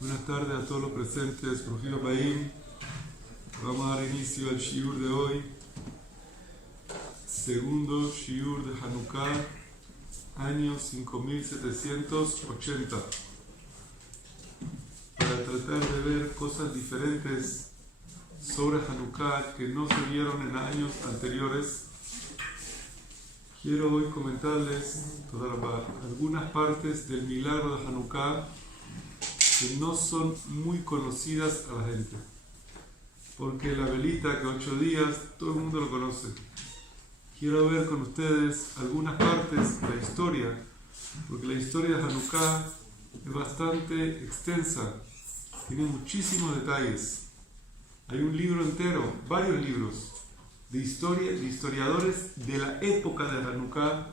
Buenas tardes a todos los presentes. Brujim Habayim. Vamos a dar inicio al shiur de hoy, segundo shiur de Hanukkah, año 5780, para tratar de ver cosas diferentes sobre Hanukkah que no se vieron en años anteriores. Quiero hoy comentarles algunas partes del milagro de Hanukkah que no son muy conocidas a la gente, porque la velita que 8 días todo el mundo lo conoce. Quiero ver con ustedes algunas partes de la historia, porque la historia de Hanukkah es bastante extensa, tiene muchísimos detalles. Hay un libro entero, varios libros de historia, de historiadores de la época de Hanukkah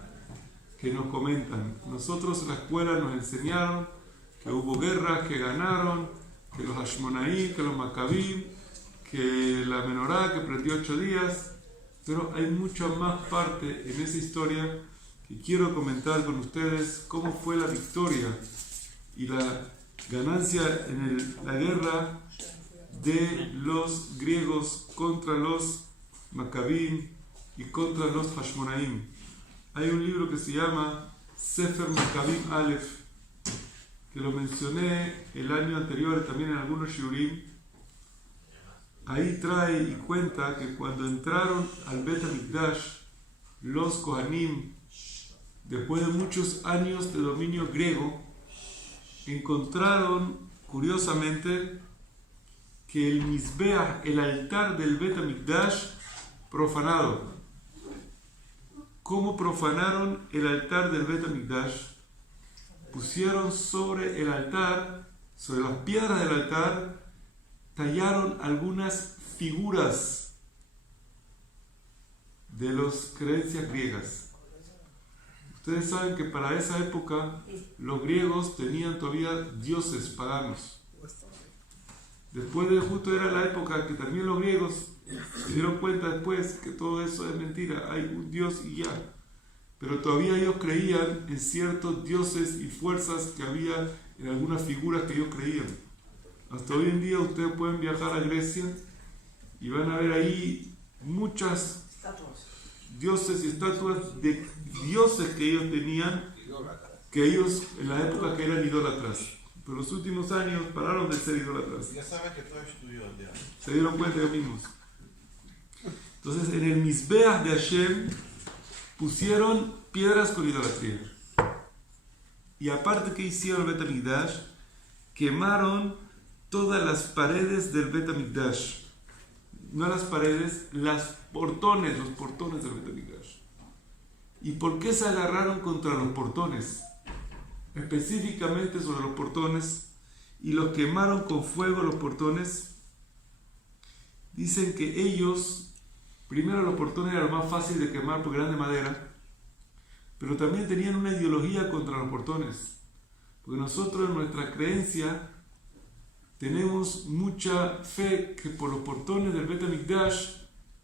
que nos comentan. Nosotros en la escuela nos enseñaron que hubo guerras que ganaron, que los Hashmonaí, que los Maccabim, que la menorá que prendió 8 días, pero hay mucha más parte en esa historia que quiero comentar con ustedes cómo fue la victoria y la ganancia en la guerra de los griegos contra los Maccabim y contra los Hashmonaim. Hay un libro que se llama Sefer Maccabim Aleph, que lo mencioné el año anterior también en algunos shiurim. Ahí trae y cuenta que cuando entraron al Bet HaMikdash los Kohanim, después de muchos años de dominio griego, encontraron curiosamente que el Mizbeach, el altar del Bet HaMikdash, profanado. ¿Cómo profanaron el altar del Bet HaMikdash? Pusieron sobre el altar, sobre las piedras del altar, tallaron algunas figuras de las creencias griegas. Ustedes saben que para esa época los griegos tenían todavía dioses paganos. Después de justo era la época que también los griegos se dieron cuenta después que todo eso es mentira, hay un dios y ya. Pero todavía ellos creían en ciertos dioses y fuerzas que había en algunas figuras que ellos creían. Hasta hoy en día ustedes pueden viajar a Grecia y van a ver ahí muchas dioses y estatuas de dioses que ellos tenían, que ellos en la época que eran idólatras. Pero los últimos años pararon de ser idólatras. Ya saben que todo estudió ya. Se dieron cuenta ellos mismos. Entonces en el Mizbeach de Hashem pusieron piedras con idolatría. Y aparte que hicieron el Bet HaMikdash, quemaron todas las paredes del Bet HaMikdash. No las paredes, los portones del Bet HaMikdash. ¿Y por qué se agarraron contra los portones? Específicamente sobre los portones, y los quemaron con fuego los portones. Dicen que ellos, primero los portones eran lo más fácil de quemar porque eran de madera, pero también tenían una ideología contra los portones, porque nosotros en nuestra creencia tenemos mucha fe que por los portones del Bet HaMikdash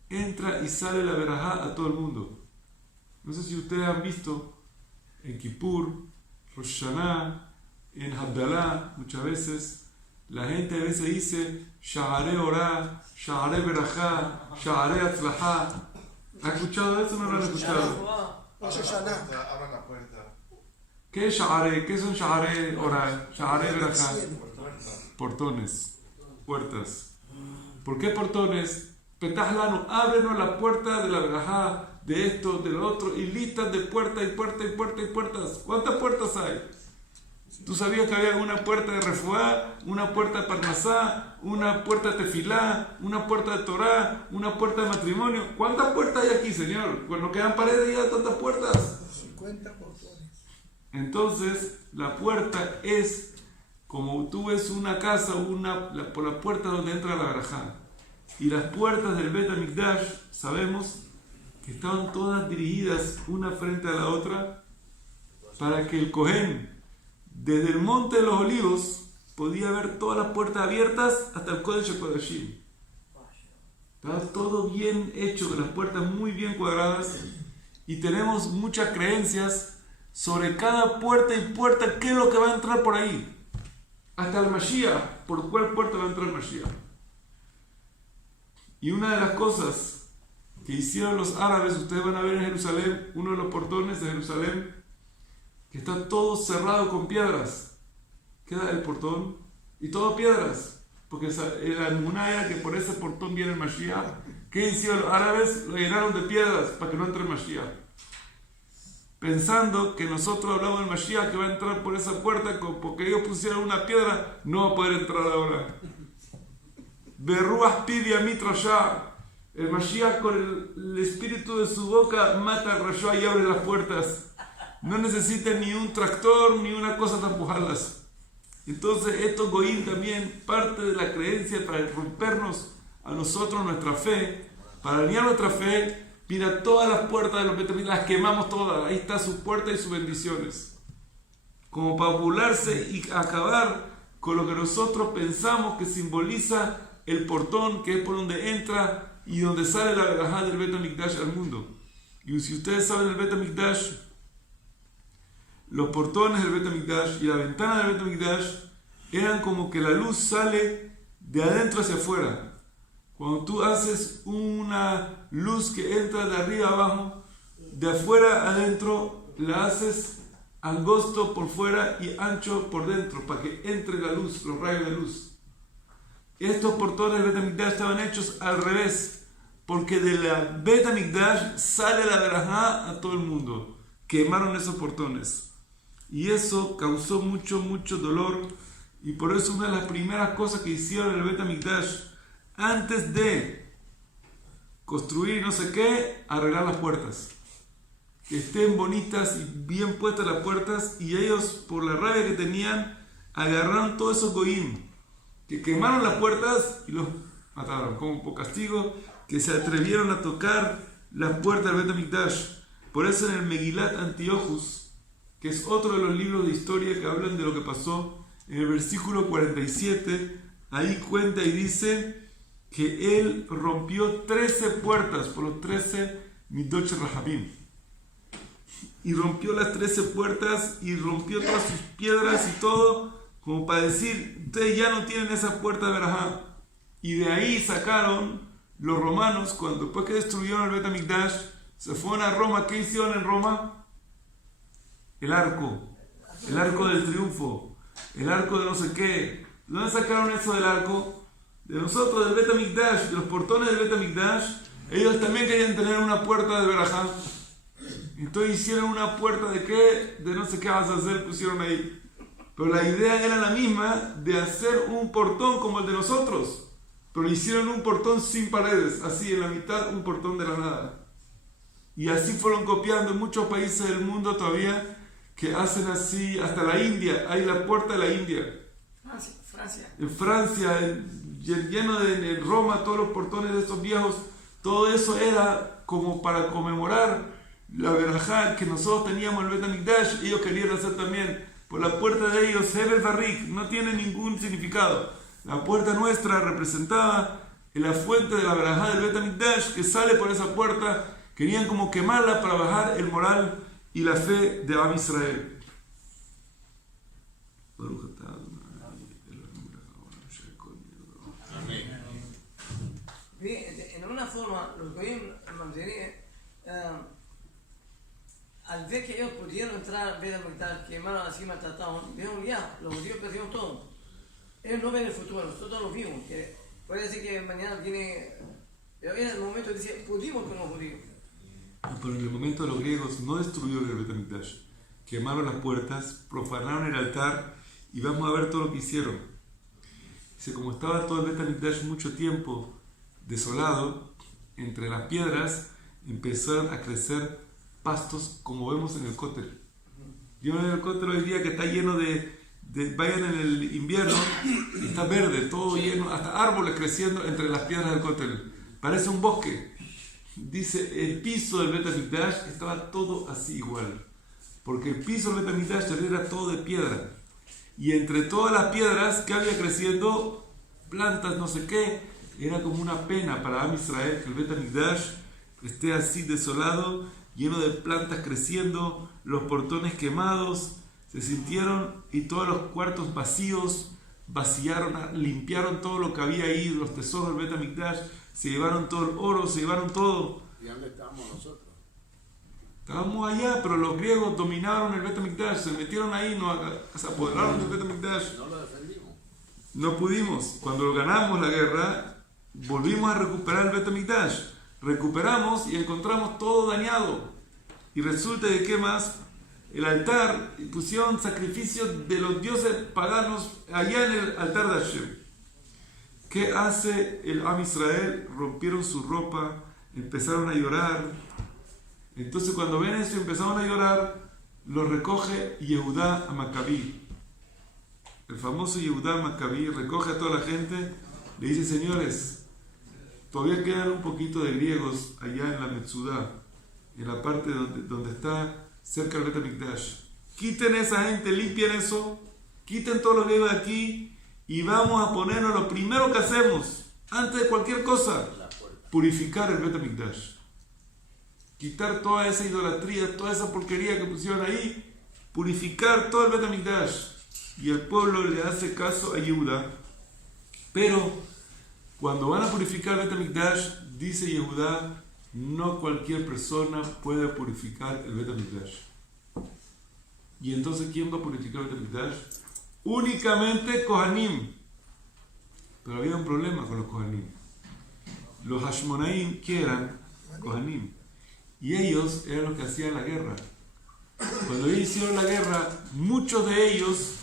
entra y sale la verajá a todo el mundo. No sé si ustedes han visto en Kippur, Rosh Hashanah, en Havdalah, muchas veces la gente a veces dice Sha'arei Orah, Sha'arei Berajá, Sha'arei Atzlajá. ¿Han escuchado eso o no lo han escuchado? Abran la puerta. ¿Qué es Sha'arei? ¿Qué son Sha'arei Orah? Sha'arei Berajá. Portones, puertas. ¿Por qué portones? Petah lanu, ábrenos la puerta de la verajá, de esto, de lo otro, y listas de puerta y puerta y puerta y puertas. ¿Cuántas puertas hay? ¿Tú sabías que había una puerta de refuá, una puerta de parnasá, una puerta de tefilá, una puerta de torá, una puerta de matrimonio? ¿Cuántas puertas hay aquí, Señor? Cuando quedan paredes ya tantas puertas. 50 portones. Entonces, la puerta es como tú ves una casa, por la puerta donde entra la verajá. Y las puertas del Bet HaMikdash, sabemos que estaban todas dirigidas una frente a la otra para que el Cohen, desde el Monte de los Olivos, podía ver todas las puertas abiertas hasta el Kodesh HaKodashim. Estaba todo bien hecho, las puertas muy bien cuadradas, y tenemos muchas creencias sobre cada puerta y puerta, qué es lo que va a entrar por ahí. hasta el Mashiach. ¿Por cuál puerta va a entrar el Mashiach? Y una de las cosas que hicieron los árabes, ustedes van a ver en Jerusalén, uno de los portones de Jerusalén, que está todo cerrado con piedras. Queda el portón y todo piedras, porque la emuná era que por ese portón viene el Mashiach. ¿Qué hicieron los árabes? Lo llenaron de piedras para que no entre el Mashiach, pensando que nosotros hablamos del Mashiach que va a entrar por esa puerta, porque ellos pusieron una piedra, no va a poder entrar ahora. Berruas pide a Mitrashá. El Mashiach con el espíritu de su boca mata al Rasha y abre las puertas. No necesita ni un tractor ni una cosa para empujarlas. Entonces estos goín también, parte de la creencia para rompernos a nosotros nuestra fe, para alinear nuestra fe, mira todas las puertas de los Betamigdash, las quemamos todas. Ahí está su puerta y sus bendiciones. Como para burlarse y acabar con lo que nosotros pensamos que simboliza el portón, que es por donde entra y donde sale la verajá del Betamigdash al mundo. Y si ustedes saben el Betamigdash, los portones del Betamigdash y la ventana del Betamigdash eran como que la luz sale de adentro hacia afuera. Cuando tú haces una luz que entra de arriba abajo, de afuera a adentro, la haces angosto por fuera y ancho por dentro, para que entre la luz, los rayos de luz. Estos portones del Betamigdash estaban hechos al revés, porque de la Betamigdash sale la verajá a todo el mundo. Quemaron esos portones. Y eso causó mucho dolor. Y por eso una de las primeras cosas que hicieron en el Betamigdash, antes de construir no sé qué, arreglar las puertas. Que estén bonitas y bien puestas las puertas. Y ellos, por la rabia que tenían, agarraron todos esos goyim, que quemaron las puertas y los mataron, como por castigo, que se atrevieron a tocar las puertas del Betamigdash. Por eso en el Megilat Antiochus, que es otro de los libros de historia que hablan de lo que pasó, en el versículo 47, ahí cuenta y dice que él rompió 13 puertas por los 13 Midot Rahabim. Y rompió las 13 puertas y rompió todas sus piedras y todo, como para decir, ustedes ya no tienen esa puerta de verajá. Y de ahí sacaron los romanos, cuando después que destruyeron el Betamigdash, se fueron a Roma. ¿Qué hicieron en Roma? El arco del triunfo, el arco de no sé qué. ¿De dónde sacaron eso del arco? De nosotros, del Betamigdash, de los portones del Betamigdash. Ellos también querían tener una puerta de verajá. Entonces hicieron una puerta de qué, de no sé qué vas a hacer, pusieron ahí. Pero la idea era la misma, de hacer un portón como el de nosotros. Pero hicieron un portón sin paredes, así en la mitad, un portón de la nada. Y así fueron copiando en muchos países del mundo todavía, que hacen así, hasta la India, hay la puerta de la India. Francia. En Francia, lleno en Roma, todos los portones de estos viejos, todo eso era como para conmemorar la verajá que nosotros teníamos en el Betamigdash. Ellos querían hacer también. Por la puerta de ellos, Hebel Barrik, no tiene ningún significado. La puerta nuestra representaba la fuente de la verajá del Betamigdash, que sale por esa puerta. Querían como quemarla para bajar el moral y la fe de Am Israel. Amén. En alguna forma, los goyim al ver que ellos pudieron entrar al Betamigdash, quemaron así, mataron, dijeron ya, los judíos perdieron todo. Ellos no ven el futuro, nosotros lo vimos. Que puede decir que mañana tiene. Pero en el momento dice, pudimos con los judíos. Pero en el momento de los griegos no destruyeron el Betamigdash, quemaron las puertas, profanaron el altar y vamos a ver todo lo que hicieron. Dice, como estaba todo el Betamigdash mucho tiempo desolado, entre las piedras empezaron a crecer pastos como vemos en el cótel. Yo en el cótel hoy día que está lleno vayan en el invierno y está verde, todo lleno, hasta árboles creciendo entre las piedras del cótel. Parece un bosque. Dice, el piso del Betamigdash estaba todo así igual, porque el piso del Betamigdash era todo de piedra, y entre todas las piedras que había creciendo, plantas no sé qué, era como una pena para Am Israel que el Betamigdash esté así desolado, lleno de plantas creciendo, los portones quemados, se sintieron, y todos los cuartos vacíos, vaciaron, limpiaron todo lo que había ahí, los tesoros del Bet HaMikdash, se llevaron todo el oro, se llevaron todo. ¿Y dónde estábamos nosotros? Estábamos allá, pero los griegos dominaron el Bet HaMikdash, se metieron ahí, se apoderaron del Bet HaMikdash. No lo defendimos. No pudimos. Cuando ganamos la guerra, volvimos a recuperar el Bet HaMikdash. Recuperamos y encontramos todo dañado. Y resulta de que más, el altar, pusieron sacrificios de los dioses paganos allá en el altar de Hashem. ¿Qué hace el Am Israel? Rompieron su ropa, empezaron a llorar. Entonces cuando ven eso y empezaron a llorar, lo recoge Yehudá Maccabí. El famoso Yehudá Maccabí recoge a toda la gente, le dice: señores, todavía quedan un poquito de griegos allá en la Metzudá, en la parte donde está cerca del Bet HaMikdash. Quiten a esa gente, limpien eso, quiten todos los griegos de aquí y vamos a ponernos lo primero que hacemos, antes de cualquier cosa, purificar el Bet HaMikdash. Quitar toda esa idolatría, toda esa porquería que pusieron ahí, purificar todo el Bet HaMikdash. Y el pueblo le hace caso a Yehudá. Pero cuando van a purificar el Bet HaMikdash, dice Yehudá, no cualquier persona puede purificar el Bet HaMikdash. Y entonces, ¿quién va a purificar el Bet HaMikdash? Únicamente Kohanim. Pero había un problema con los Kohanim. Los Hashmonaim, ¿qué eran? Kohanim. Y ellos eran los que hacían la guerra. Cuando ellos hicieron la guerra, muchos de ellos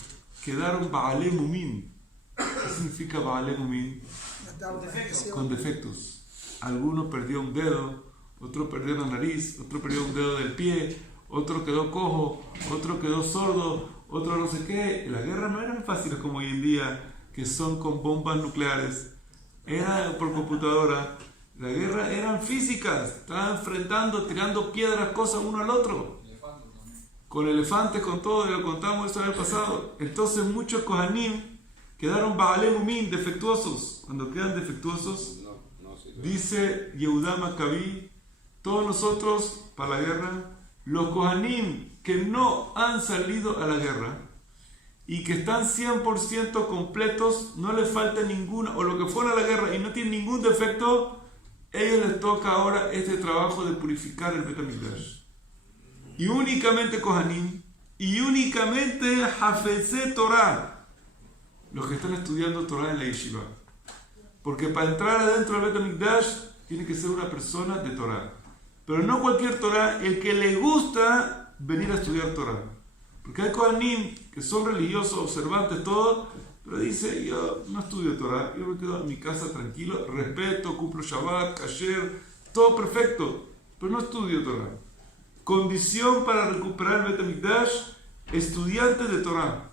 quedaron Baalei Mumin. ¿Qué significa Baalei Mumin? Con defectos. Algunos perdió un dedo, otro perdió la nariz, otro perdió un dedo del pie, otro quedó cojo, otro quedó sordo, otro no sé qué. La guerra no era fácil como hoy en día, que son con bombas nucleares. Era por computadora. La guerra eran físicas, estaban enfrentando, tirando piedras, cosas uno al otro. Con elefantes, con todo, lo contamos eso en el pasado. Entonces muchos Kohanim quedaron Baalei Mumin, defectuosos. Cuando quedan defectuosos, dice Yehudá Maccabí, todos nosotros para la guerra, los Kohanim que no han salido a la guerra y que están 100% completos, no les falta ninguna, o lo que fuera a la guerra y no tienen ningún defecto, ellos les toca ahora este trabajo de purificar el Bet HaMikdash. Y únicamente Kohanim, y únicamente Hafezé Torah, los que están estudiando Torah en la Yeshiva. Porque para entrar adentro del Bet HaMikdash tiene que ser una persona de Torah. Pero no cualquier Torah, el que le gusta venir a estudiar Torah. Porque hay Kohanim que son religiosos, observantes, todo, pero dice: yo no estudio Torah, yo me quedo en mi casa tranquilo, respeto, cumplo Shabbat, Kasher, todo perfecto, pero no estudio Torah. Condición para recuperar el Bet HaMikdash, estudiante de Torah.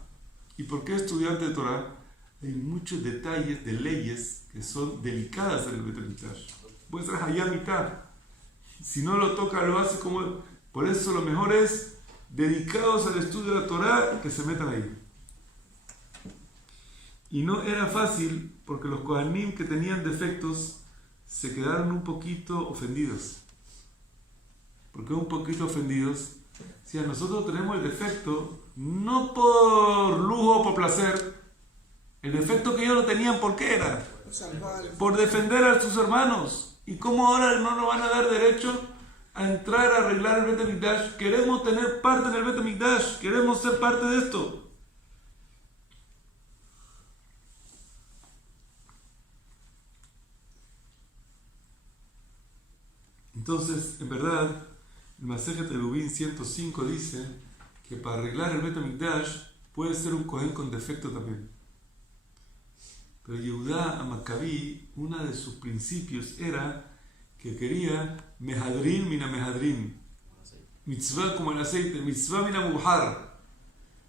¿Y por qué estudiante de Torah? Hay muchos detalles de leyes que son delicadas en el Bet HaMikdash. Puede ser allá mitad. Si no lo toca, lo hace como... Por eso lo mejor es dedicados al estudio de la Torah, que se metan ahí. Y no era fácil porque los Kohanim que tenían defectos se quedaron un poquito ofendidos. ¿Por qué un poquito ofendidos? Si a nosotros tenemos el defecto, no por lujo o por placer, el defecto que ellos lo tenían, ¿por qué era? Por defender a sus hermanos. ¿Y cómo ahora no nos van a dar derecho a entrar a arreglar el Bet HaMikdash? Queremos tener parte en el Bet HaMikdash, queremos ser parte de esto. Entonces, en verdad, el Masejet Erubin 105 dice que para arreglar el Bet HaMikdash puede ser un Kohen con defecto también. Pero Yehudá Maccabí, uno de sus principios era que quería mehadrin mina mehadrin, mitzvah como el aceite, mitzvah mina muhar.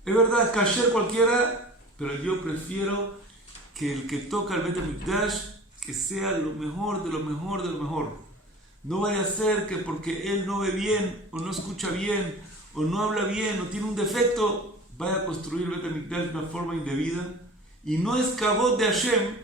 Es verdad, kasher cualquiera, pero yo prefiero que el que toca el Bet HaMikdash que sea lo mejor de lo mejor de lo mejor. No vaya a ser que porque él no ve bien, o no escucha bien, o no habla bien, o tiene un defecto, vaya a construir el Bet HaMikdash de una forma indebida. Y no es cabot de Hashem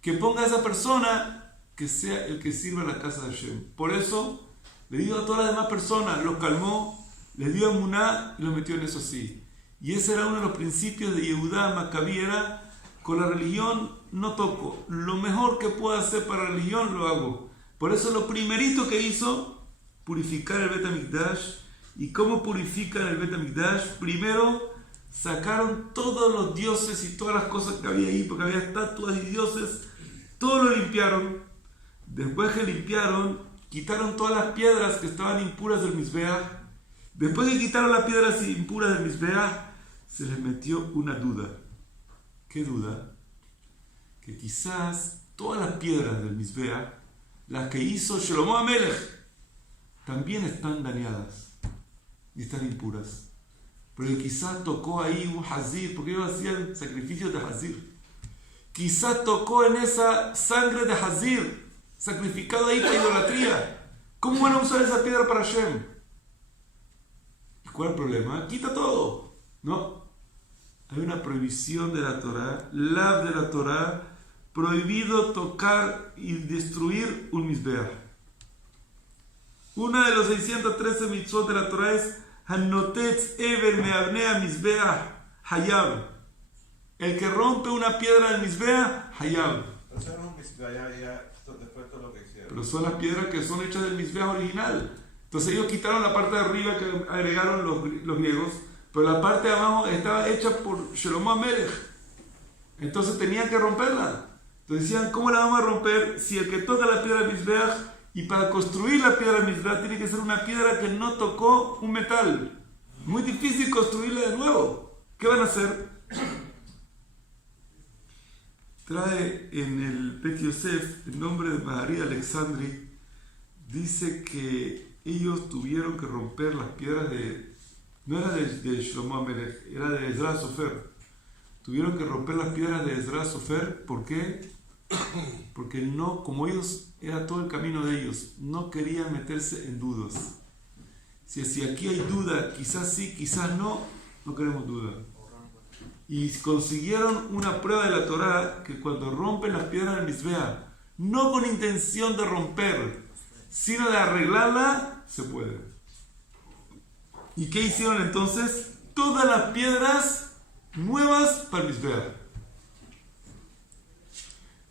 que ponga a esa persona que sea el que sirva en la casa de Hashem. Por eso le digo a todas las demás personas, los calmó, les dio emuná y los metió en eso así. Y ese era uno de los principios de Yehudá Maccabí, era con la religión no toco. Lo mejor que puedo hacer para la religión lo hago. Por eso lo primerito que hizo, purificar el Bet HaMikdash. ¿Y cómo purifican el Bet HaMikdash? Primero sacaron todos los dioses y todas las cosas que había ahí, porque había estatuas y dioses, todo lo limpiaron. Después que limpiaron, quitaron todas las piedras que estaban impuras del Mizbeach. Después que quitaron las piedras impuras del Mizbeach, se les metió una duda. ¿Qué duda? Que quizás todas las piedras del Mizbeach, las que hizo Shlomo HaMelech, también están dañadas y están impuras. Porque quizás tocó ahí un hazir, porque ellos hacían sacrificios de hazir. Quizás tocó en esa sangre de hazir, sacrificado ahí para idolatría. ¿Cómo van a usar esa piedra para Hashem? ¿Y cuál es el problema? Quita todo. No. Hay una prohibición de la Torah, lav de la Torah, prohibido tocar y destruir un Mizbeach. Una de los 613 mitzvot de la Torah es Hanotetz Eber Meavnea Mizbeach Hayab. El que rompe una piedra del Mizbeach, Hayab. O sea, no, después de todo lo que hicieron. Pero son las piedras que son hechas del Mizbeach original. Entonces ellos quitaron la parte de arriba que agregaron los griegos, pero la parte de abajo estaba hecha por Shlomo HaMelech. Entonces tenían que romperla. Entonces decían, ¿cómo la vamos a romper si el que toca la piedra del Mizbeach, y para construir la piedra del Mizbeach tiene que ser una piedra que no tocó un metal? Muy difícil construirla de nuevo. ¿Qué van a hacer? Trae en el Bet Yosef el nombre de Mahari Alexandri. Dice que ellos tuvieron que romper las piedras no era de Shlomo HaMelech, era de Ezra Sofer. Tuvieron que romper las piedras de Ezra Sofer. ¿Por qué? Porque no, como ellos, era todo el camino de ellos, no querían meterse en dudas. Si aquí hay duda, quizás sí, quizás no, no queremos duda. Y consiguieron una prueba de la Torah, que cuando rompen las piedras del Mizbeach, no con intención de romper, sino de arreglarla, se puede. ¿Y qué hicieron entonces? Todas las piedras nuevas para el Mizbeach.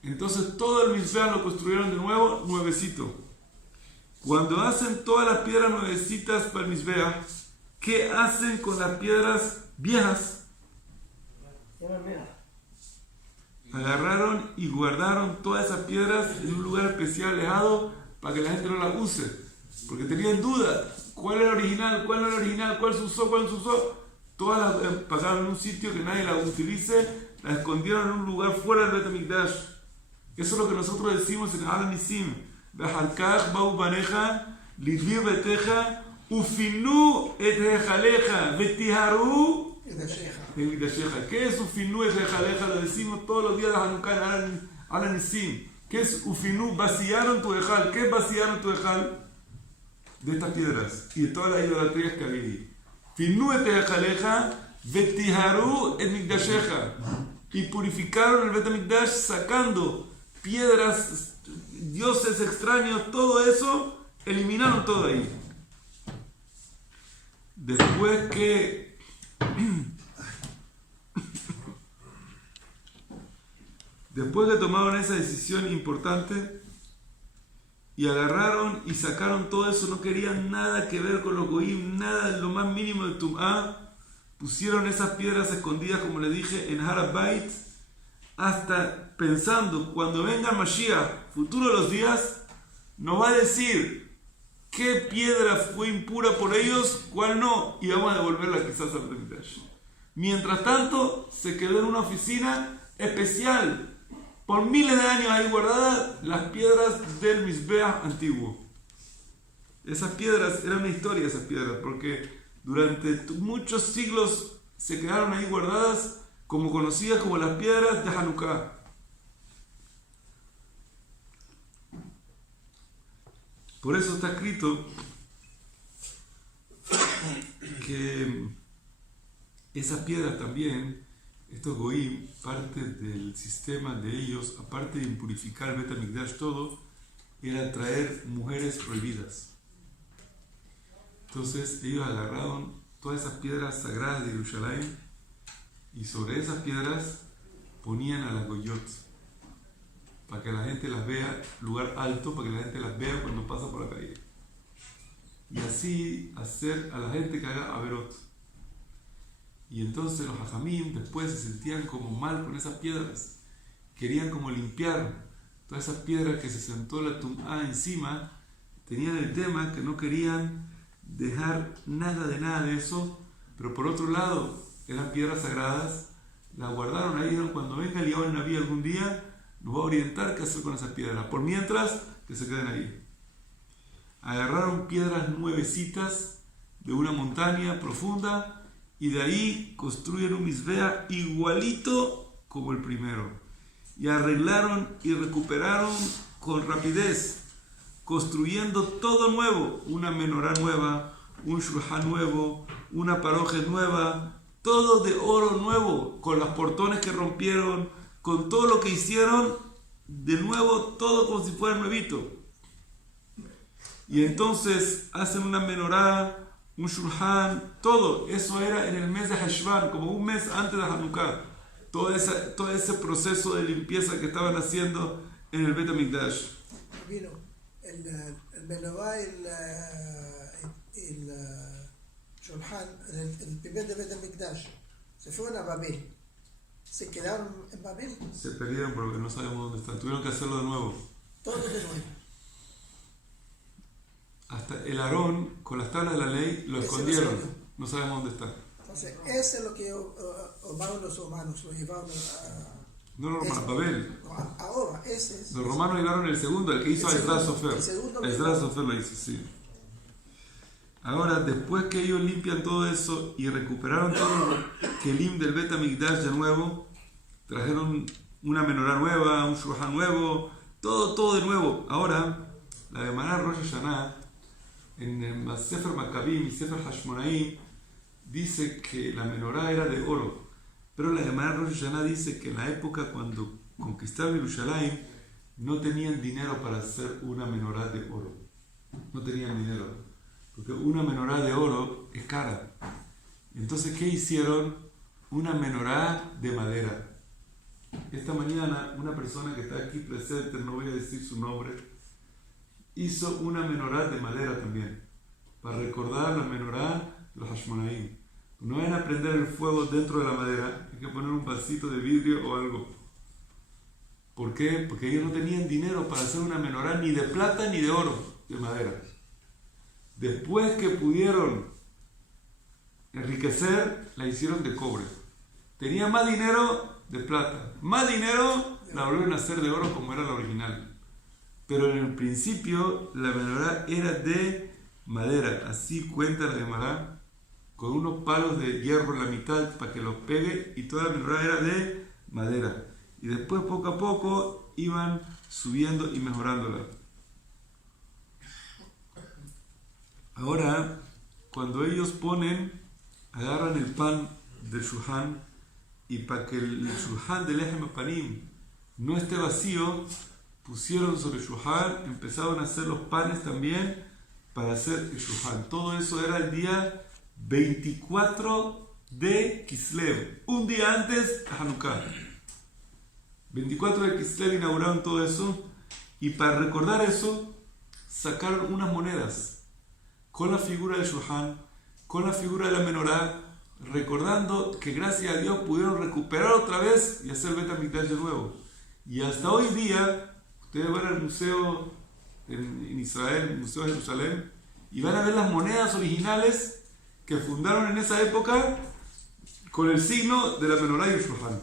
Entonces todo el Mizbeach lo construyeron de nuevo, nuevecito. Cuando hacen todas las piedras nuevecitas para el Mizbeach, ¿qué hacen con las piedras viejas? Agarraron y guardaron todas esas piedras en un lugar especial, alejado, para que la gente no las use. Porque tenían duda, ¿cuál era original? ¿Cuál no era original? ¿Cuál se usó? ¿Cuál no se usó? Todas las pasaron en un sitio que nadie las utilice, las escondieron en un lugar fuera del Bet HaMikdash. Eso es lo que nosotros decimos en Al Nisim. Beharkach ba'u baneja, lidvir beteja, ufinu et hejaleja, vetiharu en Midasheja. ¿Qué es ufinu et hejaleja? Lo decimos todos los días de Hanukkah en Al Nisim. ¿Qué es ufinu? Vaciaron tu ejal. ¿Qué es vaciaron tu ejal? De estas piedras y de todas las idolatrías que había ahí. Finu et hejaleja, vetiharu en Midasheja. Y purificaron el Bet HaMikdash sacando piedras, dioses extraños, todo eso, eliminaron todo ahí. Después que tomaron esa decisión importante y agarraron y sacaron todo eso, no querían nada que ver con los goyim, nada, lo más mínimo de Tum'ah, pusieron esas piedras escondidas, como les dije, en Har HaBayit, hasta pensando, cuando venga Mashiach, futuro de los días, nos va a decir qué piedra fue impura por ellos, cuál no, y vamos a devolverla quizás al Bet HaMikdash. Mientras tanto, se quedó en una oficina especial, por miles de años ahí guardadas, las piedras del Mizbeach antiguo. Esas piedras, era una historia esas piedras, porque durante muchos siglos se quedaron ahí guardadas, como conocidas como las piedras de Hanukkah. Por eso está escrito que esas piedras también, estos goyim, parte del sistema de ellos, aparte de impurificar el Bet HaMikdash todo, era traer mujeres prohibidas. Entonces ellos agarraron todas esas piedras sagradas de Jerusalén y sobre esas piedras ponían a las goyot para que la gente las vea, lugar alto, para que la gente las vea cuando pasa por la calle. Y así hacer a la gente que haga averot. Y entonces los hajamim después se sentían como mal con esas piedras. Querían como limpiar todas esas piedras que se sentó la tum'a encima. Tenían el tema que no querían dejar nada de eso, pero por otro lado eran piedras sagradas, las guardaron ahí, dijeron, cuando venga el Yahweh Naví algún día nos va a orientar qué hacer con esas piedras, por mientras que se queden ahí. Agarraron piedras nuevecitas de una montaña profunda y de ahí construyeron un misbea igualito como el primero, y arreglaron y recuperaron con rapidez, construyendo todo nuevo, una menorá nueva, un shulchan nuevo, una paroje nueva, todo de oro nuevo, con los portones que rompieron, con todo lo que hicieron, de nuevo, todo como si fuera nuevito. Y entonces hacen una menorá, un shulchan, todo. Eso era en el mes de Heshvan, como un mes antes de Hanukkah. Todo ese proceso de limpieza que estaban haciendo en el Bet HaMikdash. Vino el menorá, el shulchan, el primer de Bet HaMikdash, se fueron a Babel. Se quedaron en Babel. Se perdieron porque no sabemos dónde están. Tuvieron que hacerlo de nuevo. Todo de nuevo. Hasta el Aarón, con las tablas de la ley, lo escondieron. No sabemos dónde está. Entonces, ese es lo que armaron los romanos, lo llevaron a... No los romanos, Babel. Ahora, ese es... Los romanos llevaron el segundo, el que hizo Esdras Sofer. Esdras Sofer lo hizo, sí. Ahora, después que ellos limpian todo eso y recuperaron todo el kelim del Bet HaMikdash de nuevo, trajeron una menorá nueva, un shulchan nuevo, todo de nuevo. Ahora, la Gemara Rosh Hashanah, en el Sefer Maccabim y Sefer Hashmonaim, dice que la menorá era de oro. Pero la Gemara Rosh Hashanah dice que en la época cuando conquistaron Jerusalén, no tenían dinero para hacer una menorá de oro. No tenían dinero. Porque una menorá de oro es cara. Entonces, ¿qué hicieron? Una menorá de madera. Esta mañana, una persona que está aquí presente, no voy a decir su nombre, hizo una menorá de madera también, para recordar la menorá de los Hashmonaim. No vayan a prender el fuego dentro de la madera, hay que poner un vasito de vidrio o algo. ¿Por qué? Porque ellos no tenían dinero para hacer una menorá ni de plata ni de oro, de madera. Después que pudieron enriquecer, la hicieron de cobre. Tenían más dinero de plata, más dinero la volvieron a hacer de oro como era la original. Pero en el principio la menorá era de madera, así cuenta la Gemara, con unos palos de hierro en la mitad para que los pegue, y toda la menorá era de madera. Y después poco a poco iban subiendo y mejorándola. Ahora, cuando ellos agarran el pan del shulchan, y para que el shulchan del Lechem Panim no esté vacío, pusieron sobre el shulchan, empezaron a hacer los panes también para hacer el shulchan. Todo eso era el día 24 de Kislev, un día antes de Hanukkah. 24 de Kislev inauguraron todo eso, y para recordar eso sacaron unas monedas con la figura del shulchan, con la figura de la menorá, recordando que gracias a Dios pudieron recuperar otra vez y hacer Bet HaMikdash de nuevo. Y hasta hoy día, ustedes van al museo en Israel, el Museo de Jerusalén, y van a ver las monedas originales que fundaron en esa época con el signo de la menorá y el shulchan.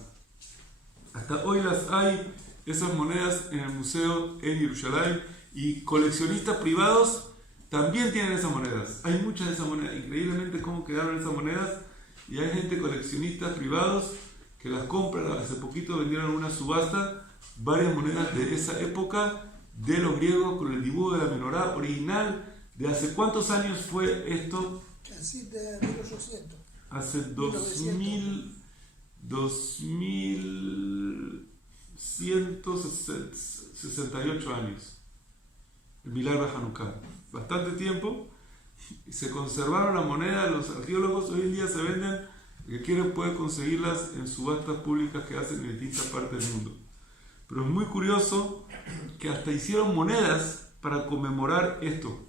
Hasta hoy las hay, esas monedas, en el museo en Jerusalén, y coleccionistas privados también tienen esas monedas. Hay muchas de esas monedas. Increíblemente cómo quedaron esas monedas. Y hay gente, coleccionistas privados, que las compran. Hace poquito vendieron en una subasta varias monedas de esa época de los griegos con el dibujo de la menorá original. ¿De hace cuántos años fue esto? Casi de 1800. Hace 2168 años. El milagro de Hanukkah. Bastante tiempo. Se conservaron las monedas. Los arqueólogos hoy en día se venden El que quiere puede conseguirlas en subastas públicas que hacen en distintas partes del mundo. Pero es muy curioso que hasta hicieron monedas para conmemorar esto.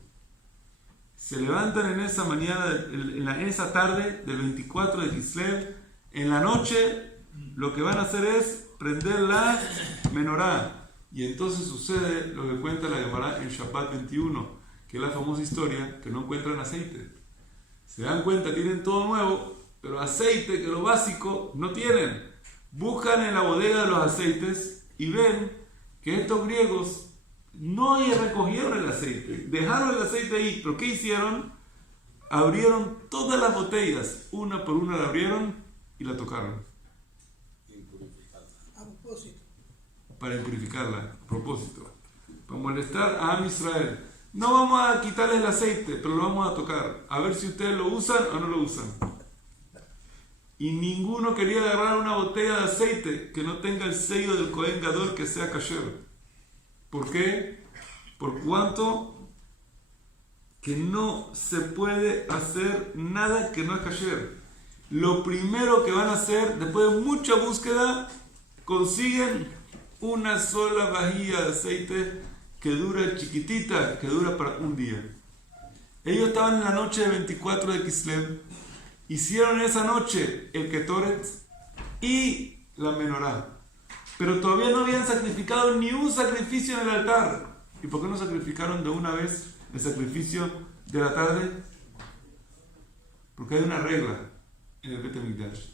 Se levantan en esa mañana, en esa tarde del 24 de Kislev, en la noche lo que van a hacer es prender la menorá. Y entonces sucede lo que cuenta la Gemara en Shabbat 21, que es la famosa historia que no encuentran aceite. Se dan cuenta, tienen todo nuevo, pero aceite, que es lo básico, no tienen. Buscan en la bodega de los aceites y ven que estos griegos no recogieron el aceite, dejaron el aceite ahí, pero ¿qué hicieron? Abrieron todas las botellas, una por una la abrieron y la tocaron. A propósito. Para impurificarla, a propósito, para molestar a Am Israel. No vamos a quitarle el aceite, pero lo vamos a tocar, a ver si ustedes lo usan o no lo usan. Y ninguno quería agarrar una botella de aceite que no tenga el sello del Kohen Gadol, que sea kasher. ¿Por qué? Por cuanto que no se puede hacer nada que no es kasher. Lo primero que van a hacer, después de mucha búsqueda, consiguen una sola vajilla de aceite que dura chiquitita, que dura para un día. Ellos estaban en la noche del 24 de Kislev, hicieron esa noche el Ketoret y la menorá, pero todavía no habían sacrificado ni un sacrificio en el altar. ¿Y por qué no sacrificaron de una vez el sacrificio de la tarde? Porque hay una regla en el Bet HaMikdash.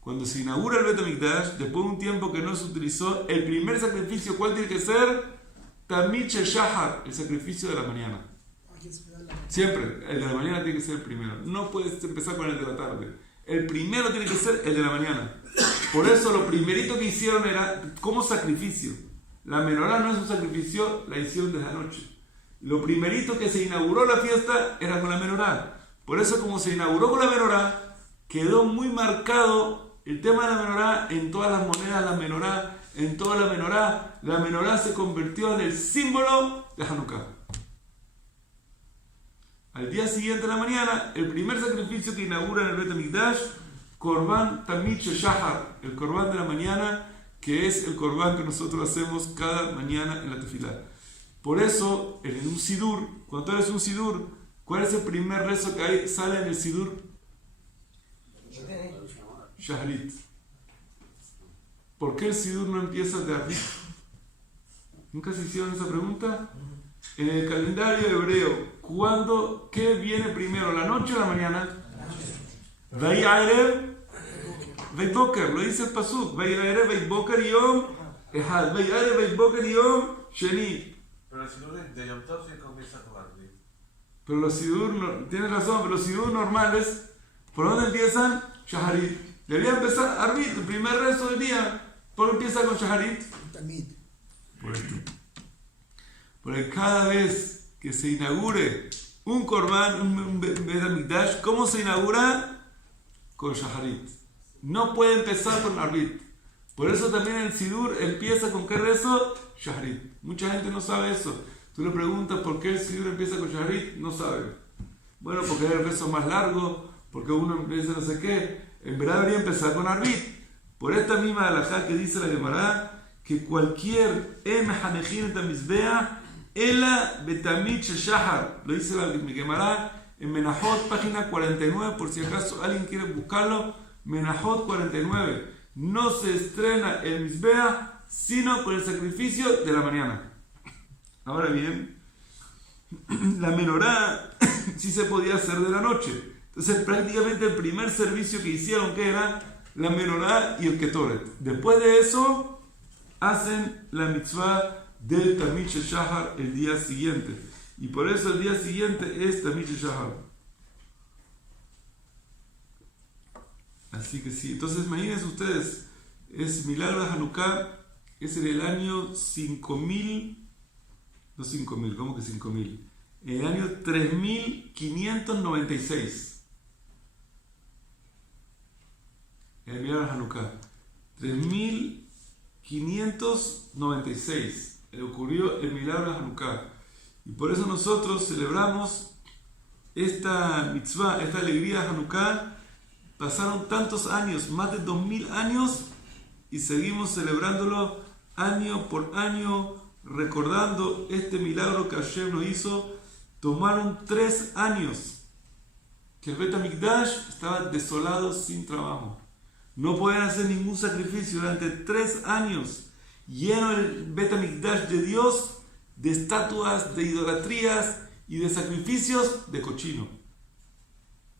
Cuando se inaugura el Bet HaMikdash, después de un tiempo que no se utilizó, el primer sacrificio, ¿cuál tiene que ser? Tamid Shel Shahar, el sacrificio de la mañana. Siempre, el de la mañana tiene que ser el primero. No puedes empezar con el de la tarde. El primero tiene que ser el de la mañana. Por eso lo primerito que hicieron era como sacrificio. La menorá no es un sacrificio, la hicieron desde la noche. Lo primerito que se inauguró la fiesta era con la menorá. Por eso, como se inauguró con la menorá, quedó muy marcado el tema de la menorá en todas las monedas, la menorá, en toda la menorá. La menorá se convirtió en el símbolo de Hanukkah. Al día siguiente de la mañana, el primer sacrificio que inaugura en el Bet HaMikdash, Korban Tamid Shel Shahar, el Korban de la mañana, que es el Korban que nosotros hacemos cada mañana en la tefilá. Por eso, en un sidur, cuando tú eres un sidur, ¿cuál es el primer rezo que sale en el sidur? Shaharit. ¿Por qué el sidur no empieza de Arvit? ¿Nunca se hicieron esa pregunta? En el calendario hebreo, ¿qué viene primero, la noche o la mañana? Vayarev, Vayboker, lo dice el pasuk. Vayarev, Vayboker, Yom Ehad. Vayarev, Vayboker, Yom Sheni. Pero el sidur de Yom Tov se comienza con Arvit. Pero los sidur, tienes razón, pero los sidur normales, ¿por dónde empiezan? Shaharit. Debería empezar Arvit, el primer rezo del día. ¿Por qué empieza con Shaharit? Tamid. Por esto. Porque cada vez que se inaugure un Korban, un Bet HaMikdash, ¿cómo se inaugura? Con Shaharit. No puede empezar con Arvit. Por eso también el Sidur empieza con ¿qué rezo? Shaharit. Mucha gente no sabe eso. Tú le preguntas por qué el Sidur empieza con Shaharit, no sabe. Bueno, porque es el rezo más largo, porque uno empieza no sé qué. En verdad debería empezar con Arvit. Por esta misma halajá que dice la Gemara, que cualquier Hanejin Tamizbea Ela Betamid Shel Shahar, lo dice la Gemara en Menahot, página 49, por si acaso alguien quiere buscarlo. Menahot 49. No se estrena el Mizbeah sino con el sacrificio de la mañana. Ahora bien, la menorá sí se podía hacer de la noche. Entonces prácticamente el primer servicio que hicieron, que era la menorá y el ketoret. Después de eso hacen la mitzvah del Tamid Shel Shahar el día siguiente. Y por eso el día siguiente es Tamid Shel Shahar. Así que sí, entonces imagínense ustedes, es Milagro de Hanukkah, es en el año 5000, no 5000, ¿cómo que 5000? En el año 3596. El Milagro de Hanukkah. 3596. Ocurrió el Milagro de Hanukkah. Y por eso nosotros celebramos esta mitzvah, esta alegría de Hanukkah, pasaron tantos años, más de 2000 años, y seguimos celebrándolo año por año, recordando este milagro que Hashem nos hizo. Tomaron 3 años que el Bet HaMikdash estaba desolado, sin trabajo. No podían hacer ningún sacrificio durante 3 años. Lleno el Bet HaMikdash de Dios, de estatuas, de idolatrías y de sacrificios de cochino.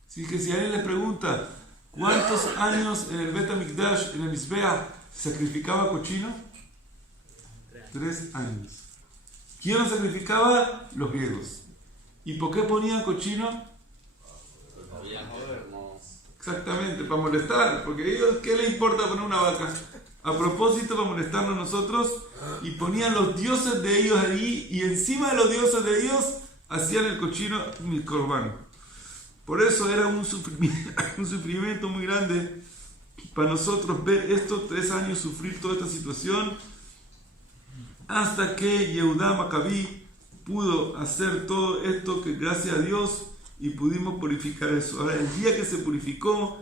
Así que si alguien le pregunta cuántos años en el Bet HaMikdash, en el Mizbeach, sacrificaba cochino, 3 años. ¿Quién lo sacrificaba? Los griegos. ¿Y por qué ponían cochino? Exactamente, para molestar, porque a ellos, ¿qué les importa poner una vaca? A propósito, para molestarnos a nosotros, y ponían los dioses de ellos allí, y encima de los dioses de ellos, hacían el cochino Milcorbán. Por eso era un sufrimiento muy grande para nosotros ver estos 3 años sufrir toda esta situación, hasta que Yehudá Macabí pudo hacer todo esto, que gracias a Dios, y pudimos purificar eso. Ahora, el día que se purificó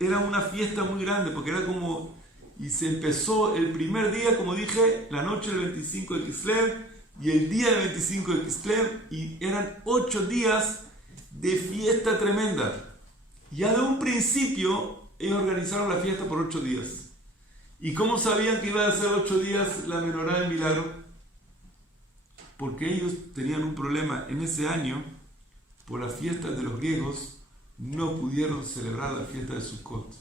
era una fiesta muy grande, porque era como, y se empezó el primer día, como dije, la noche del 25 de Kislev, y el día del 25 de Kislev, y eran 8 días de fiesta tremenda. Ya de un principio ellos organizaron la fiesta por 8 días. ¿Y cómo sabían que iba a ser 8 días la menorá del milagro? Porque ellos tenían un problema en ese año. Por las fiestas de los griegos no pudieron celebrar la fiesta de Sukkot.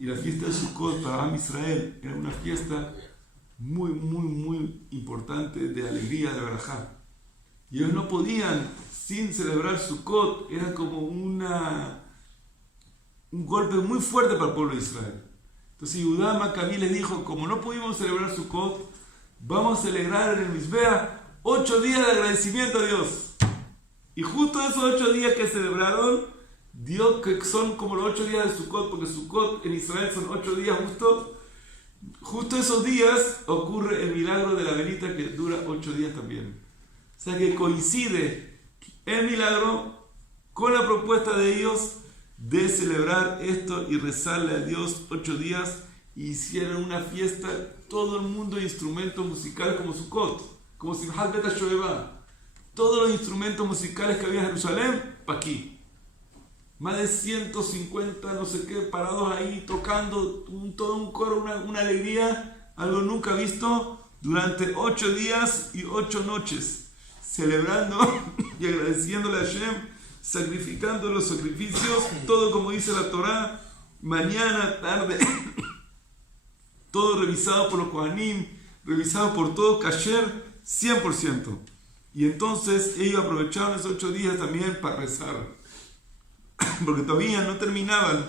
Y la fiesta de Sukkot para Am Israel era una fiesta muy, muy, muy importante, de alegría, de verajá. Y ellos no podían, sin celebrar Sukkot, era como un golpe muy fuerte para el pueblo de Israel. Entonces Yehudá Macabí les dijo, como no pudimos celebrar Sukkot, vamos a celebrar en el Mizbeach 8 días de agradecimiento a Dios. Y justo esos 8 días que celebraron, Dios, que son como los 8 días de Sukkot, porque Sukkot en Israel son 8 días justo esos días ocurre el milagro de la velita, que dura 8 días también. O sea que coincide el milagro con la propuesta de ellos de celebrar esto y rezarle a Dios 8 días, y hicieron una fiesta, todo el mundo de instrumentos musicales como Sukkot, como Simchat Bet HaShoevah. Todos los instrumentos musicales que había en Jerusalén, para aquí. Más de 150, no sé qué, parados ahí, tocando todo un coro, una alegría, algo nunca visto, durante 8 días y 8 noches, celebrando y agradeciéndole a Hashem, sacrificando los sacrificios, todo como dice la Torá, mañana, tarde, todo revisado por los Kohanim, revisado por todo, kasher, 100%. Y entonces ellos aprovecharon esos 8 días también para rezar, porque todavía no terminaban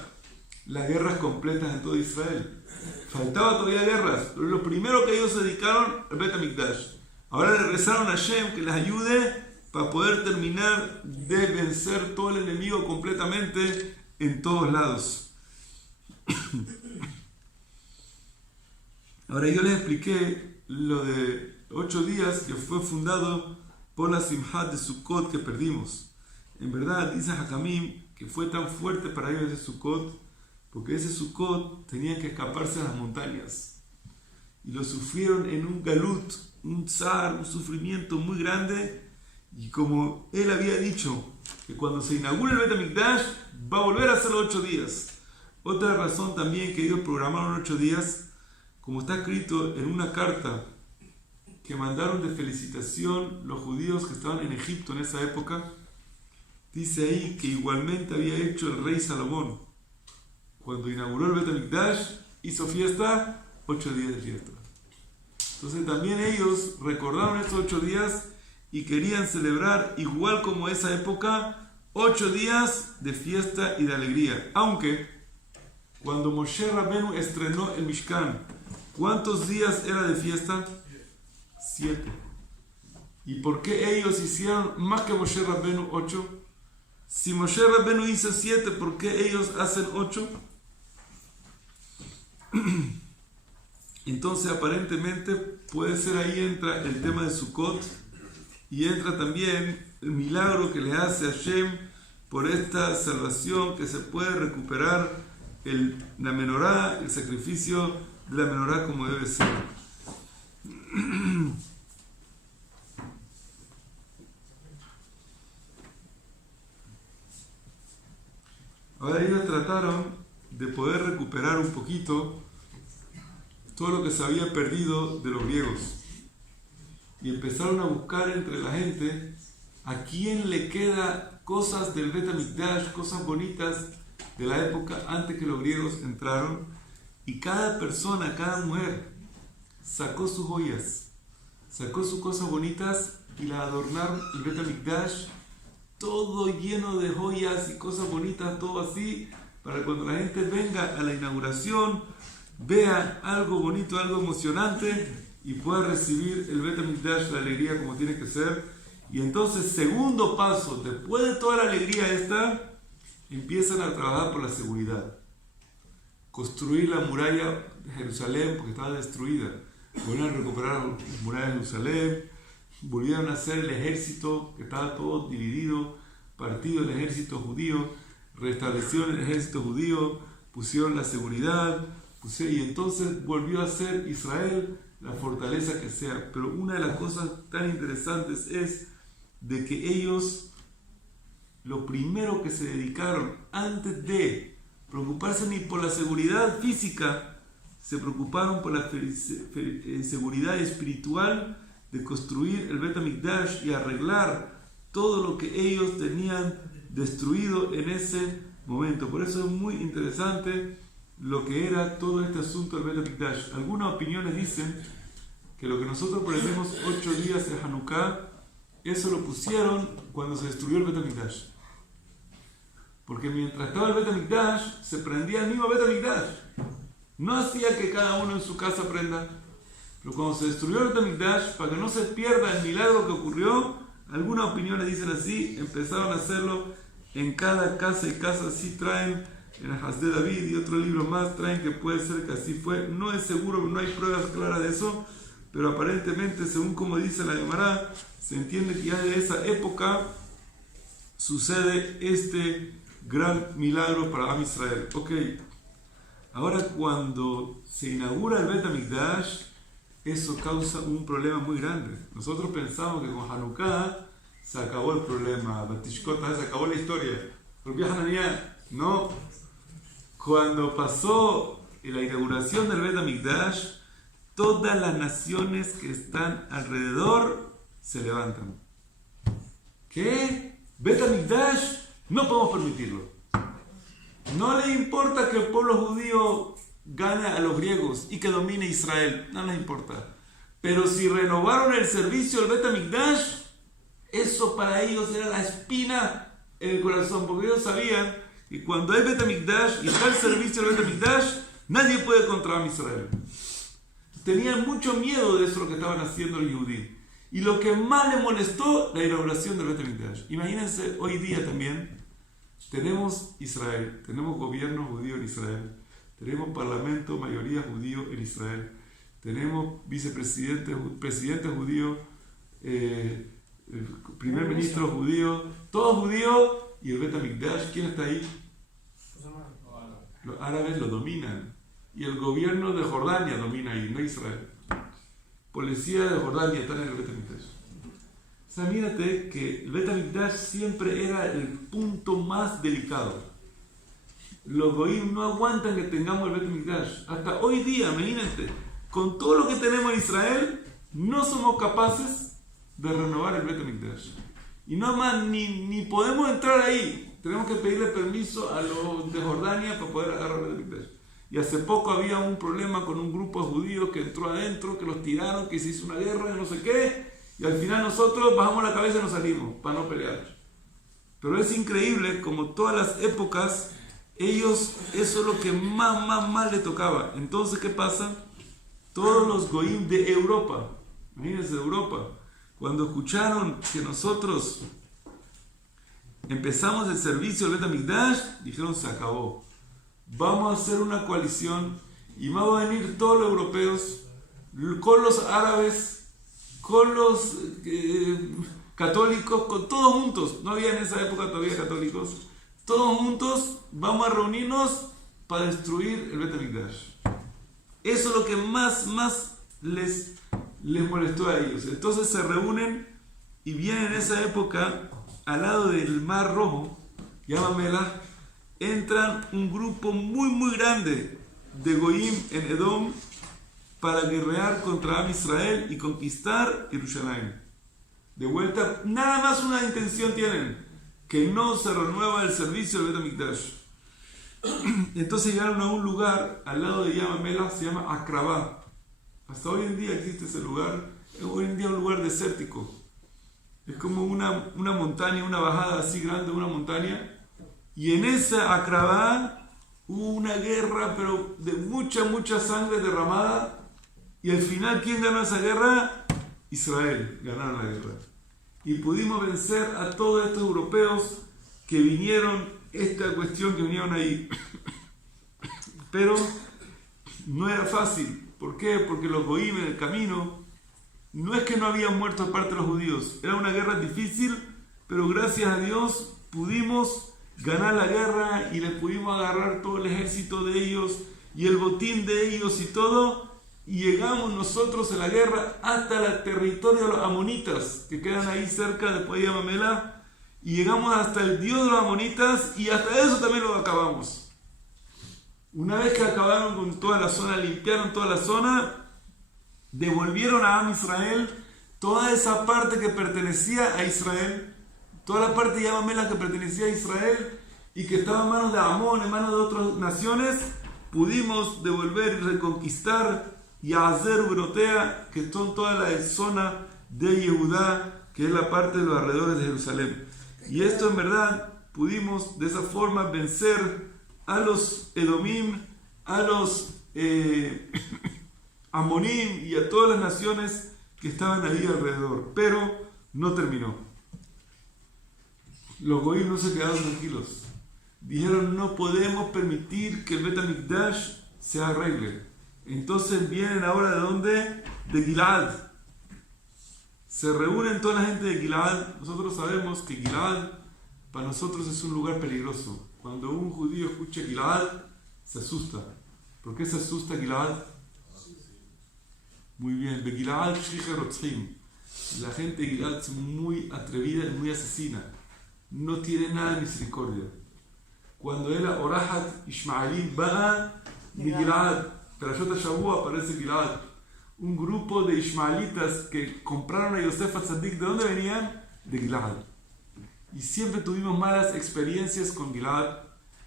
las guerras completas en todo Israel. Faltaba todavía guerras, pero lo primero que ellos se dedicaron al Bet HaMikdash. Ahora le rezaron a Hashem que les ayude para poder terminar de vencer todo el enemigo completamente en todos lados. Ahora yo les expliqué lo de 8 días que fue fundado por la Simchat de Sukkot que perdimos. En verdad, dice Hakamim que fue tan fuerte para ellos ese Sukkot, porque ese Sukkot tenían que escaparse a las montañas. Y lo sufrieron en un galut, un tzar, un sufrimiento muy grande. Y como él había dicho que cuando se inaugure el Bet HaMikdash va a volver a ser los 8 días. Otra razón también que ellos programaron 8 días, como está escrito en una carta que mandaron de felicitación los judíos que estaban en Egipto en esa época, dice ahí que igualmente había hecho el rey Salomón. Cuando inauguró el Bet HaMikdash, hizo fiesta, 8 días de fiesta. Entonces también ellos recordaron esos 8 días y querían celebrar, igual como esa época, 8 días de fiesta y de alegría. Aunque, cuando Moshe Rabbeinu estrenó el Mishkan, ¿cuántos días era de fiesta? 7. ¿Y por qué ellos hicieron más que Moshe Rabbeinu 8? Si Moshe Rabbeinu hizo 7, ¿por qué ellos hacen 8? Entonces aparentemente puede ser ahí entra el tema de Sukkot, y entra también el milagro que le hace a Hashem por esta salvación que se puede recuperar la menorá, el sacrificio de la menorá como debe ser. Ahora ellos trataron de poder recuperar un poquito todo lo que se había perdido de los griegos y empezaron a buscar entre la gente a quién le queda cosas del Bet HaMikdash, cosas bonitas de la época antes que los griegos entraron, y cada persona, cada mujer sacó sus joyas, sacó sus cosas bonitas y las adornaron el Bet HaMikdash, todo lleno de joyas y cosas bonitas, todo así, para cuando la gente venga a la inauguración, vea algo bonito, algo emocionante y pueda recibir el Bet HaMikdash, la alegría como tiene que ser. Y entonces, segundo paso, después de toda la alegría esta, empiezan a trabajar por la seguridad. Construir la muralla de Jerusalén, porque estaba destruida. Volvieron a recuperar las murallas de Jerusalén, volvieron a hacer el ejército, que estaba todo dividido, partido el ejército judío, restablecieron el ejército judío, pusieron la seguridad, y entonces volvió a ser Israel la fortaleza que sea. Pero una de las cosas tan interesantes es de que ellos, lo primero que se dedicaron antes de preocuparse ni por la seguridad física, se preocuparon por la seguridad espiritual de construir el Bet HaMikdash y arreglar todo lo que ellos tenían destruido en ese momento. Por eso es muy interesante lo que era todo este asunto del Bet HaMikdash. Algunas opiniones dicen que lo que nosotros prendemos 8 días de Hanukkah, eso lo pusieron cuando se destruyó el Bet HaMikdash. Porque mientras estaba el Bet HaMikdash, se prendía el mismo Bet HaMikdash. No hacía que cada uno en su casa prenda. Pero cuando se destruyó el Bet HaMikdash, para que no se pierda el milagro que ocurrió, algunas opiniones dicen así, empezaron a hacerlo en cada casa y casa. Así traen en el Hasdei David y otro libro más, traen que puede ser que así fue. No es seguro, no hay pruebas claras de eso, pero aparentemente, según como dice la Gemara, se entiende que ya de esa época sucede este gran milagro para Am Israel. Ok, ahora cuando se inaugura el Bet HaMikdash, eso causa un problema muy grande. Nosotros pensamos que con Hanukkah se acabó el problema, Batishkot, se acabó la historia. Pero no. Cuando pasó la inauguración del Bet HaMikdash, todas las naciones que están alrededor se levantan. ¿Qué? Bet HaMikdash, no podemos permitirlo. No le importa que el pueblo judío gane a los griegos y que domine Israel, no les importa. Pero si renovaron el servicio del Bet HaMikdash, eso para ellos era la espina en el corazón, porque ellos sabían que cuando hay Bet HaMikdash y está el servicio del Bet HaMikdash, nadie puede contra Israel. Tenían mucho miedo de eso lo que estaban haciendo los judíos. Y lo que más les molestó, la inauguración del Bet HaMikdash. Imagínense, hoy día también tenemos Israel, tenemos gobierno judío en Israel, tenemos parlamento, mayoría judío en Israel, tenemos vicepresidente, presidente judío, primer ministro judío, todo judío, y el Bet HaMikdash, ¿quién está ahí? Los árabes lo dominan, y el gobierno de Jordania domina ahí, no Israel. Policía de Jordania está en el Bet HaMikdash. O sea, mírate que el Bet HaMikdash siempre era el punto más delicado. Los goyim no aguantan que tengamos el Bet HaMikdash. Hasta hoy día, imagínate, con todo lo que tenemos en Israel, no somos capaces de renovar el Bet HaMikdash. Y no más, ni podemos entrar ahí. Tenemos que pedirle permiso a los de Jordania para poder agarrar el Bet HaMikdash. Y hace poco había un problema con un grupo de judíos que entró adentro, que los tiraron, que se hizo una guerra, no sé qué. Y al final nosotros bajamos la cabeza y nos salimos para no pelear. Pero es increíble como todas las épocas, ellos, eso es lo que más les tocaba. Entonces, ¿qué pasa? Todos los goyim de Europa, imagínense de Europa, cuando escucharon que nosotros empezamos el servicio del Bet HaMikdash, dijeron, se acabó. Vamos a hacer una coalición y van a venir todos los europeos con los árabes, con los católicos, con todos juntos, no había en esa época todavía católicos, todos juntos vamos a reunirnos para destruir el Bet HaMikdash. Eso es lo que más les molestó a ellos. Entonces se reúnen y vienen en esa época al lado del Mar Rojo, Yamamela, entran un grupo muy grande de Goyim en Edom para guerrear contra Am Israel y conquistar Jerusalén. De vuelta, nada más una intención tienen, que no se renueva el servicio del Bet HaMikdash. Entonces llegaron a un lugar al lado de Yamamela, se llama Akrabá. Hasta hoy en día existe ese lugar, hoy en día es un lugar desértico. Es como una montaña, una bajada así grande, una montaña. Y en esa Akrabá hubo una guerra, pero de mucha sangre derramada. Y al final, ¿quién ganó esa guerra? Israel, ganaron la guerra. Y pudimos vencer a todos estos europeos que vinieron, esta cuestión que vinieron ahí. Pero no era fácil. ¿Por qué? Porque los goyim en el camino, no es que no habían muerto aparte de los judíos. Era una guerra difícil, pero gracias a Dios pudimos ganar la guerra y les pudimos agarrar todo el ejército de ellos y el botín de ellos y todo. Y llegamos nosotros en la guerra hasta el territorio de los amonitas, que quedan ahí cerca después de Yamamela, y llegamos hasta el dios de los amonitas, y hasta eso también lo acabamos. Una vez que acabaron con toda la zona, limpiaron toda la zona, devolvieron a Am Israel toda esa parte que pertenecía a Israel, toda la parte de Yamamela que pertenecía a Israel, y que estaba en manos de Amón, en manos de otras naciones, pudimos devolver y reconquistar Yazer Ubrotea, que son toda la zona de Yehudá, que es la parte de los alrededores de Jerusalén. Y esto en verdad pudimos de esa forma vencer a los Edomim, a los Amonim y a todas las naciones que estaban ahí alrededor. Pero no terminó. Los goyim no se quedaron tranquilos. Dijeron, no podemos permitir que el Bet HaMikdash se arregle. Entonces vienen ahora ¿de dónde? De Gilad. Se reúnen toda la gente de Gilad. Nosotros sabemos que Gilad para nosotros es un lugar peligroso. Cuando un judío escucha Gilad, se asusta. ¿Por qué se asusta Gilad? Muy bien. De Gilad, la gente de Gilad es muy atrevida y muy asesina. No tiene nada de misericordia. Cuando era Orahat Ishmaelim Ba'a de Gilad, Perashot HaShavua aparece Gilad, un grupo de ismaelitas que compraron a Yosef HaTzadik. ¿De dónde venían? De Gilad. Y siempre tuvimos malas experiencias con Gilad.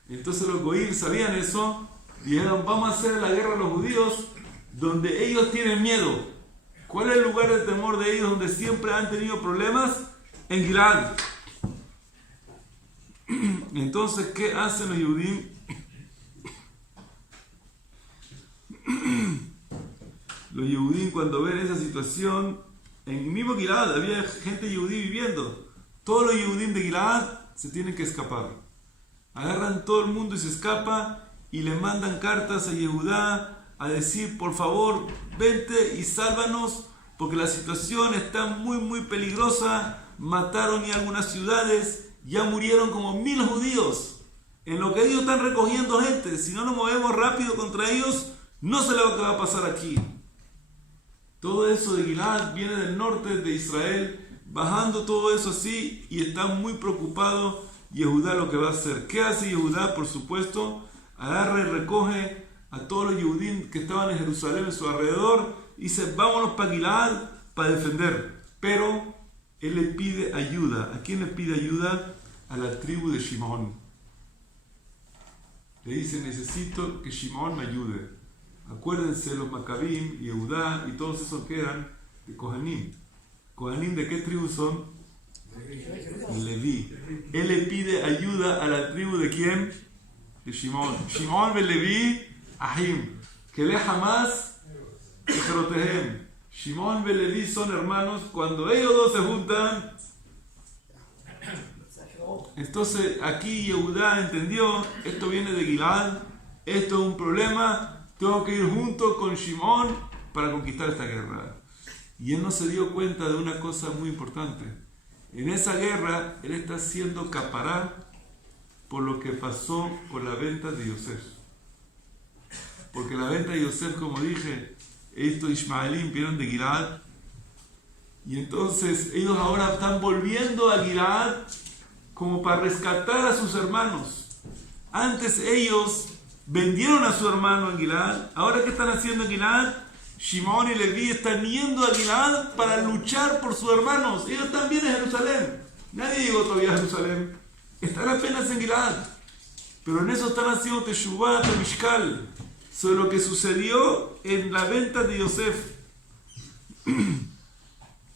Entonces los goyim sabían eso, dijeron, vamos a hacer la guerra a los judíos donde ellos tienen miedo. ¿Cuál es el lugar de temor de ellos donde siempre han tenido problemas? En Gilad. Entonces, ¿qué hacen los Yehudim? Los Yehudim, cuando ven esa situación, en el mismo Gilad había gente Yehudí viviendo. Todos los Yehudim de Gilad se tienen que escapar. Agarran todo el mundo y se escapa y le mandan cartas a Yehudá a decir, por favor, vente y sálvanos porque la situación está muy peligrosa. Mataron ya algunas ciudades, ya murieron como 1000 judíos. En lo que ellos están recogiendo gente, si no nos movemos rápido contra ellos, no sé lo que va a pasar aquí. Todo eso de Gilad viene del norte de Israel, bajando todo eso así, y está muy preocupado Yehudá lo que va a hacer. ¿Qué hace Yehudá? Por supuesto, agarra y recoge a todos los Yehudim que estaban en Jerusalén, en su alrededor, y dice, vámonos para Gilad para defender. Pero él le pide ayuda. ¿A quién le pide ayuda? A la tribu de Shimón. Le dice, necesito que Shimón me ayude. Acuérdense, los Macabim, Yehudá y todos esos que eran de Kohanim. ¿Kohanim de qué tribu son? Leví. Él le pide ayuda a la tribu de quién? De Shimón. Shimón ve Leví, Ahim. Que le jamás, que Jerotehem. Shimón y Leví son hermanos. Cuando ellos dos se juntan, entonces aquí Yehudá entendió, esto viene de Gilad, esto es un problema, tengo que ir junto con Shimón para conquistar esta guerra. Y él no se dio cuenta de una cosa muy importante. En esa guerra, él está haciendo capará por lo que pasó con la venta de Yosef. Porque la venta de Yosef, como dije, estos Ismaelim vieron de Gilad, y entonces ellos ahora están volviendo a Gilad como para rescatar a sus hermanos. Antes ellos vendieron a su hermano en Gilad. Ahora, ¿qué están haciendo en Gilad? Shimón y Leví están yendo a Gilad para luchar por sus hermanos. Ellos también en Jerusalén. Nadie llegó todavía a Jerusalén. Están apenas en Gilad. Pero en eso están haciendo Teshuvah, Mishkal, sobre lo que sucedió en la venta de Yosef.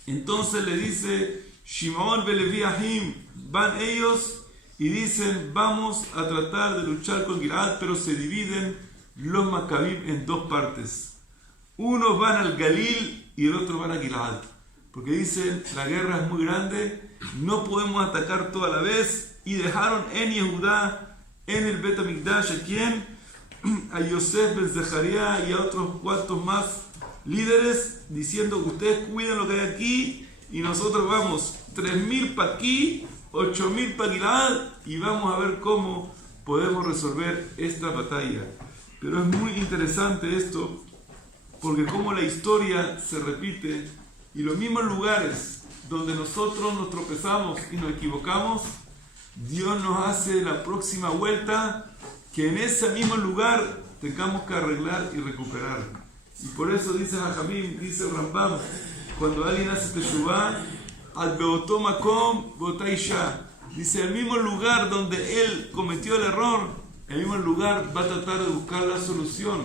Entonces le dice Shimón y Leví Ahim, van ellos y dicen, vamos a tratar de luchar con Gilad, pero se dividen los Maccabim en dos partes. Unos van al Galil y el otro van a Gilad. Porque dicen, la guerra es muy grande, no podemos atacar toda la vez. Y dejaron en Yehudá, en el Bet HaMikdash, ¿a quién? A Yosef ben Zecharia y a otros cuantos más líderes, diciendo, ustedes cuiden lo que hay aquí y nosotros vamos 3.000 para aquí, 8.000 para Gilad, y vamos a ver cómo podemos resolver esta batalla. Pero es muy interesante esto, porque como la historia se repite, y los mismos lugares donde nosotros nos tropezamos y nos equivocamos, Dios nos hace la próxima vuelta, que en ese mismo lugar tengamos que arreglar y recuperar. Y por eso dice Jajamim, dice Rambam, cuando alguien hace Teshuvah, al Beoto Makom Botaisha, dice, el mismo lugar donde él cometió el error, el mismo lugar va a tratar de buscar la solución.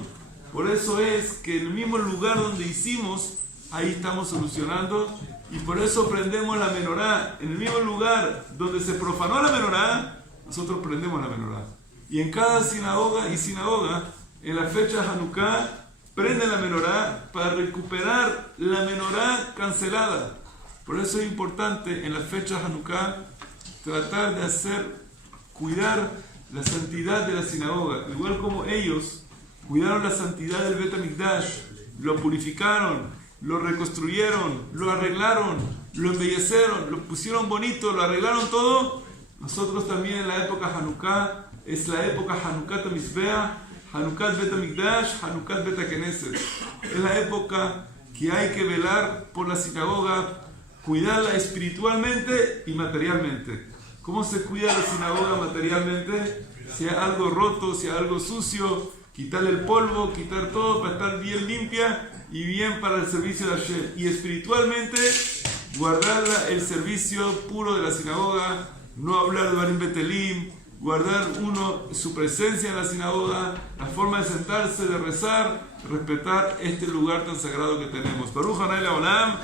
Por eso es que en el mismo lugar donde hicimos, ahí estamos solucionando, y por eso prendemos la menorá. En el mismo lugar donde se profanó la menorá, nosotros prendemos la menorá. Y en cada sinagoga y sinagoga, en la fecha de Hanukkah, prenden la menorá para recuperar la menorá cancelada. Por eso es importante en la fecha de Hanukkah tratar de cuidar la santidad de la sinagoga, igual como ellos cuidaron la santidad del Bet HaMikdash, lo purificaron, lo reconstruyeron, lo arreglaron, lo embellecieron, lo pusieron bonito, lo arreglaron todo. Nosotros también en la época Hanukkah, es la época Hanukkah Mizbeah, Hanukkah Bet HaMikdash, Hanukkah Bet HaKnesset. Es la época que hay que velar por la sinagoga, cuidarla espiritualmente y materialmente. ¿Cómo se cuida la sinagoga materialmente? Si hay algo roto, si hay algo sucio, quitarle el polvo, quitar todo para estar bien limpia y bien para el servicio de Hashem. Y espiritualmente, guardar el servicio puro de la sinagoga, no hablar de Barim Betelim, guardar su presencia en la sinagoga, la forma de sentarse, de rezar, respetar este lugar tan sagrado que tenemos. Baruch Hanay Leolam.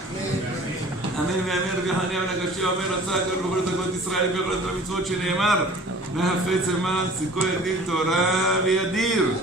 Amén, amén, Vihané, Benakashio, Amén, Razak, Roberto, Cont Israel, Begrot, Mitzvot, Sheneemar, Nahafetz, Eman, Sikoy, Dir, Torah, Viadir.